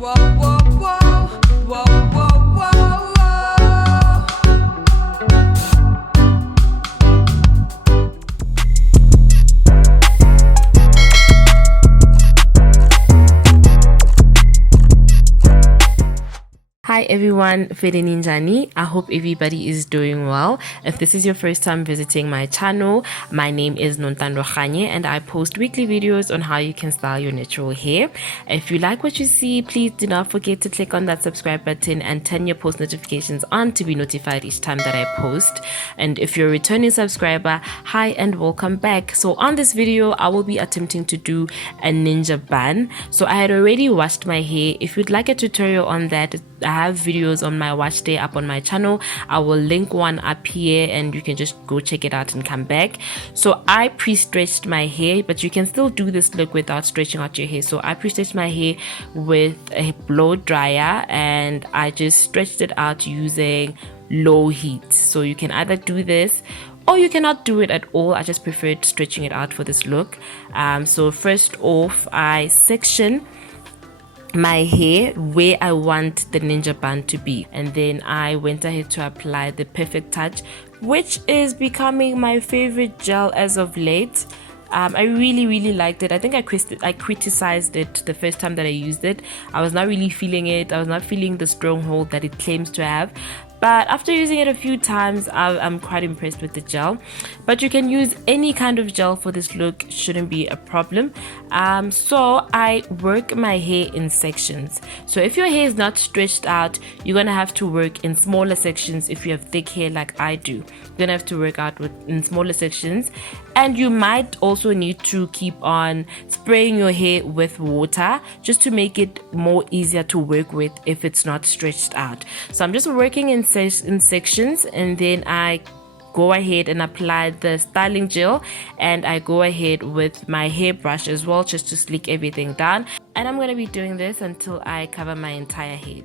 Whoa, whoa, whoa, whoa, whoa, whoa, whoa. Hi everyone, Fede Ninjani. I hope everybody is doing well. If this is your first time visiting my channel, my name is nontando.khanye and I post weekly videos on how you can style your natural hair. If you like what you see, please do not forget to click on that subscribe button and turn your post notifications on to be notified each time that I post. And if you're a returning subscriber, hi and welcome back. So on this video, I will be attempting to do a ninja bun. So I had already washed my hair. If you'd like a tutorial on that, I have videos on my watch day up on my channel. I will link one up here and you can just go check it out and come back. So I pre-stretched my hair, but you can still do this look without stretching out your hair. So I pre-stretched my hair with a blow dryer and I just stretched it out using low heat. So you can either do this or you cannot do it at all. I just preferred stretching it out for this look. So first off, I section my hair where I want the ninja bun to be, and then I went ahead to apply the Perfect Touch, which is becoming my favorite gel as of late. I really liked it. I think I criticized it the first time that I used it. I was not really feeling it. I was not feeling the stronghold that it claims to have. But after using it a few times, I'm quite impressed with the gel. But you can use any kind of gel for this look, shouldn't be a problem. So I work my hair in sections. So if your hair is not stretched out, you're gonna have to work in smaller sections. If you have thick hair like I do, you're gonna have to work out in smaller sections. And you might also need to keep on spraying your hair with water just to make it more easier to work with if it's not stretched out. So I'm just working in sections, and then I go ahead and apply the styling gel, and I go ahead with my hairbrush as well just to slick everything down. And I'm going to be doing this until I cover my entire head.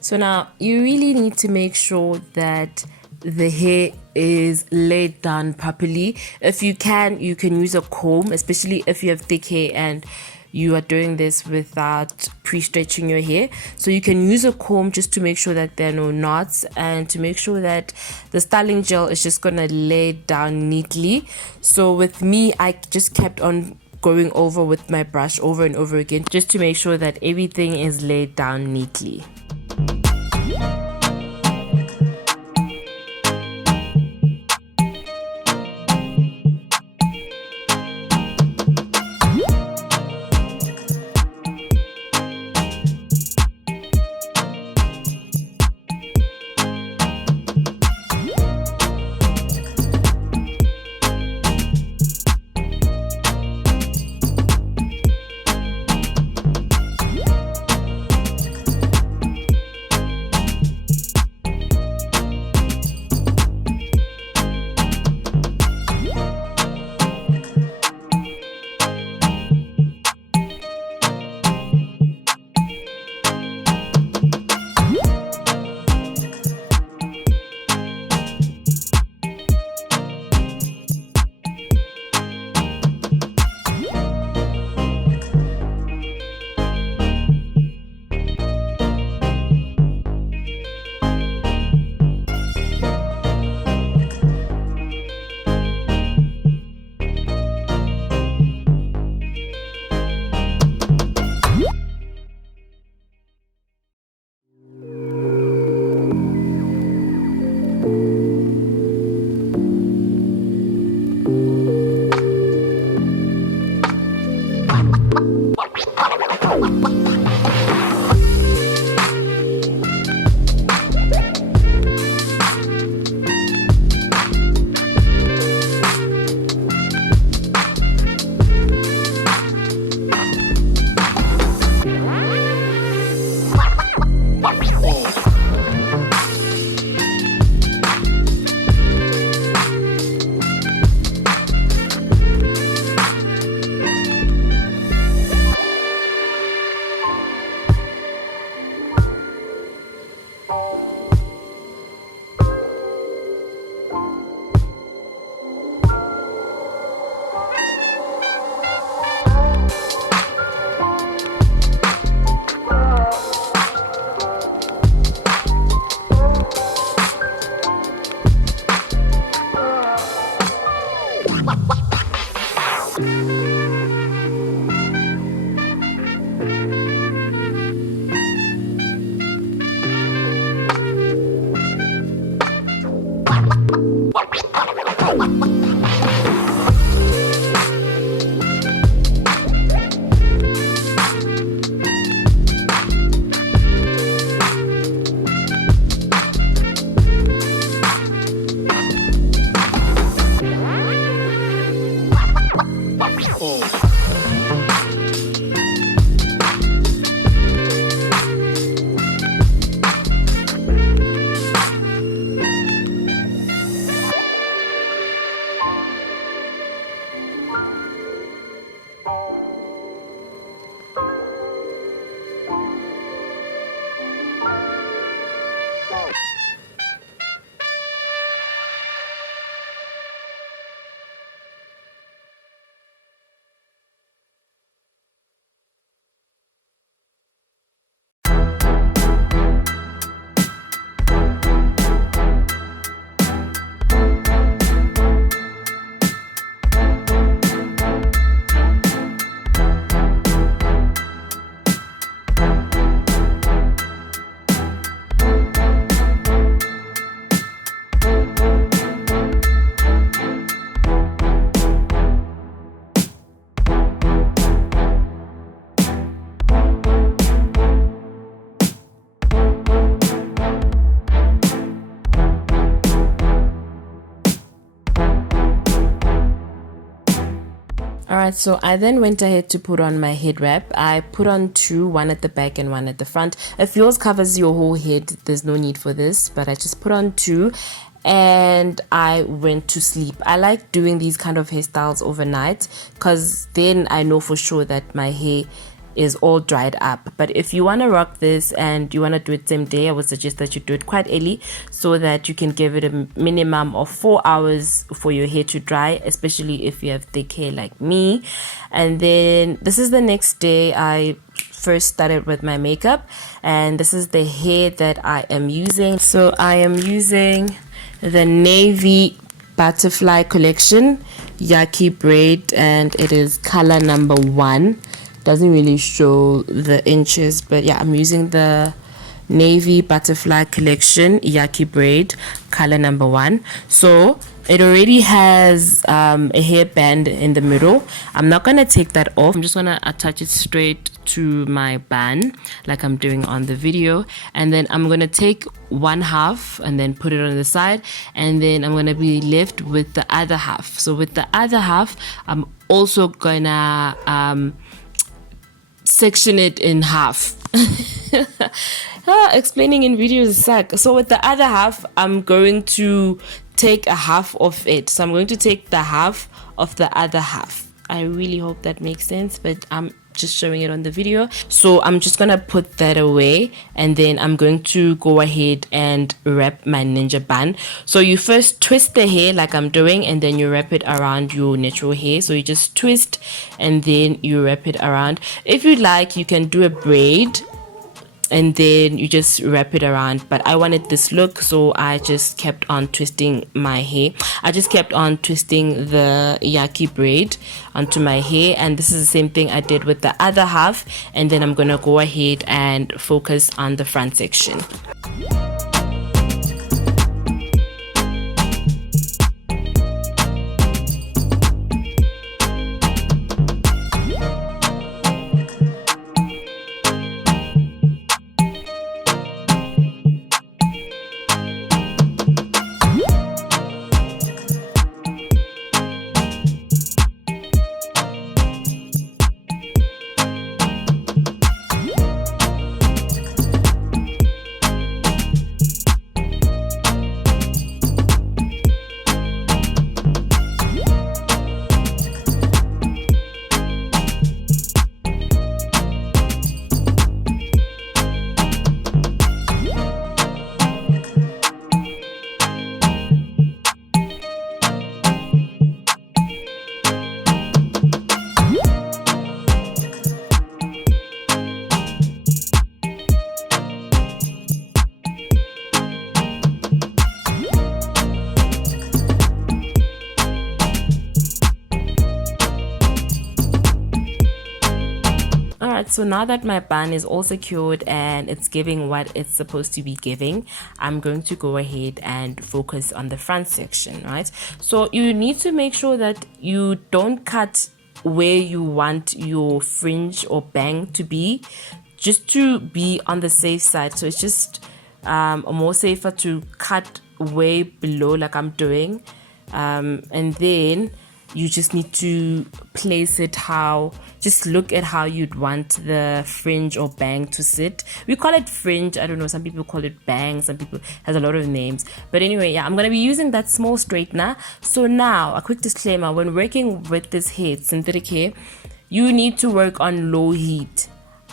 So now you really need to make sure that the hair is laid down properly. If you can use a comb, especially if you have thick hair and you are doing this without pre-stretching your hair. So you can use a comb just to make sure that there are no knots and to make sure that the styling gel is just gonna lay down neatly. So with me, I just kept on going over with my brush over and over again just to make sure that everything is laid down neatly. Alright, so I then went ahead to put on my head wrap. I put on two, one at the back and one at the front. If yours covers your whole head, there's no need for this, but I just put on two and I went to sleep. I like doing these kind of hairstyles overnight because then I know for sure that my hair is all dried up. But if you want to rock this and you want to do it same day, I would suggest that you do it quite early so that you can give it a minimum of 4 hours for your hair to dry, especially if you have thick hair like me. And then this is the next day. I first started with my makeup, and this is the hair that I am using. So I am using the navy butterfly collection yaki braid, and it is color number 1. Doesn't really show the inches, but yeah, I'm using the navy butterfly collection yaki braid color number 1. So it already has a hairband in the middle. I'm not gonna take that off. I'm just gonna attach it straight to my bun like I'm doing on the video, and then I'm gonna take one half and then put it on the side, and then I'm gonna be left with the other half. So with the other half, I'm also gonna section it in half. Explaining in videos suck. So with the other half, I'm going to take a half of it. So I'm going to take the half of the other half. I really hope that makes sense, but I'm just showing it on the video. So I'm just gonna put that away, and then I'm going to go ahead and wrap my ninja bun. So you first twist the hair like I'm doing, and then you wrap it around your natural hair. So you just twist and then you wrap it around. If you like, you can do a braid and then you just wrap it around, but I wanted this look, so I just kept on twisting my hair. I just kept on twisting the yaki braid onto my hair, and this is the same thing I did with the other half. And then I'm gonna go ahead and focus on the front section. right? So now that my bun is all secured and it's giving what it's supposed to be giving, I'm going to go ahead and focus on the front section, right? So you need to make sure that you don't cut where you want your fringe or bang to be, just to be on the safe side. So it's just more safer to cut way below like I'm doing, and then you just need to place it just look at how you'd want the fringe or bang to sit. We call it fringe, I don't know, some people call it bang, some people has a lot of names, but anyway, yeah, I'm gonna be using that small straightener. So now a quick disclaimer: when working with this hair, synthetic hair, you need to work on low heat.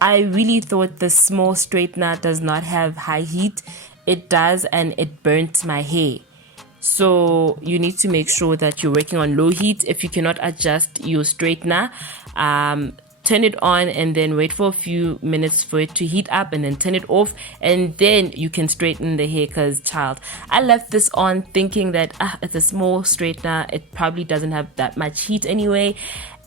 I really thought the small straightener does not have high heat. It does, and it burnt my hair. So you need to make sure that you're working on low heat. If you cannot adjust your straightener, turn it on and then wait for a few minutes for it to heat up, and then turn it off, and then you can straighten the hair. Because child, I left this on thinking that it's a small straightener, it probably doesn't have that much heat anyway,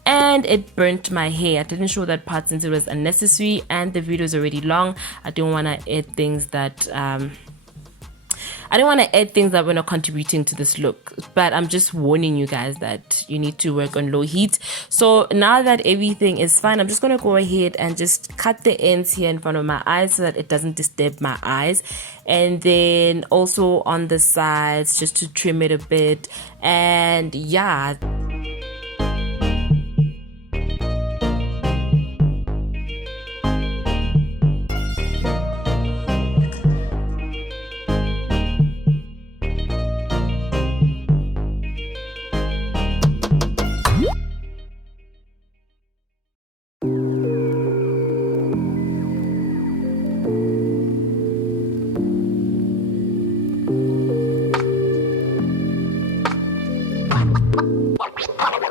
and it burnt my hair. I didn't show that part since it was unnecessary, and the video is already long. I didn't want to add things that were not contributing to this look, but I'm just warning you guys that you need to work on low heat. So now that everything is fine, I'm just going to go ahead and just cut the ends here in front of my eyes so that it doesn't disturb my eyes, and then also on the sides just to trim it a bit. And yeah,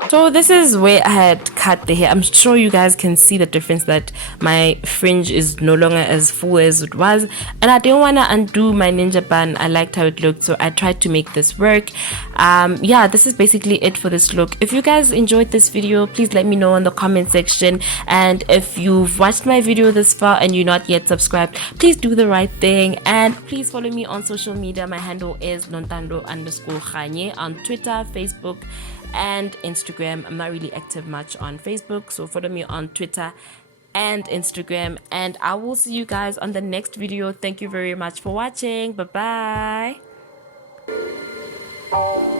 so this is where I had cut the hair. I'm sure you guys can see the difference, that my fringe is no longer as full as it was, and I didn't want to undo my ninja bun. I liked how it looked, so I tried to make this work. Yeah, this is basically it for this look. If you guys enjoyed this video, please let me know in the comment section, and if you've watched my video this far and you're not yet subscribed, please do the right thing, and please follow me on social media. My handle is nontando_khanye on Twitter, Facebook, and Instagram. I'm not really active much on Facebook, so follow me on Twitter and Instagram, and I will see you guys on the next video. Thank you very much for watching. Bye bye. Oh.